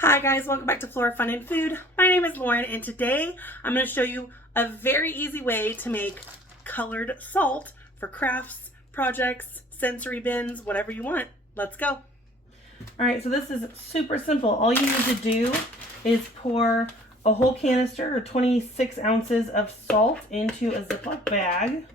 Hi guys, welcome back to Flora Fun and Food. My name is Lauren and today I'm going to show you a very easy way to make colored salt for crafts, projects, sensory bins, whatever you want. Let's go. Alright, so this is super simple. All you need to do is pour a whole canister or 26 ounces of salt into a Ziploc bag.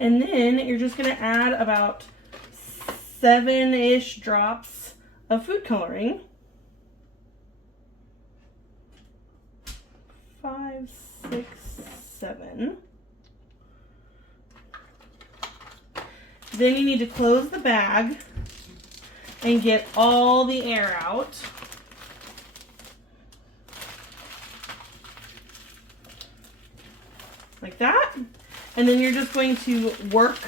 And then you're just going to add about 7-ish drops of food coloring. 5, 6, 7. Then you need to close the bag and get all the air out. Like that. And then you're just going to work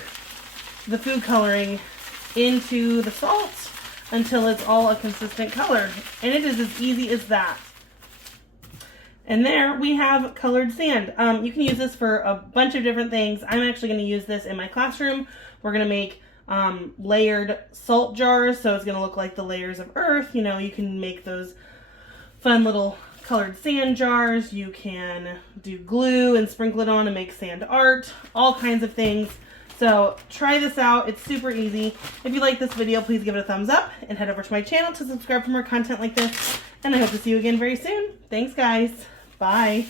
the food coloring into the salt until it's all a consistent color. And it is as easy as that. And there we have colored sand. You can use this for a bunch of different things. I'm actually going to use this in my classroom. We're going to make layered salt jars, so it's going to look like the layers of earth. You know, you can make those fun little colored sand jars. You can do glue and sprinkle it on and make sand art, all kinds of things. So try this out. It's super easy. If you like this video, please give it a thumbs up and head over to my channel to subscribe for more content like this. And I hope to see you again very soon. Thanks guys. Bye.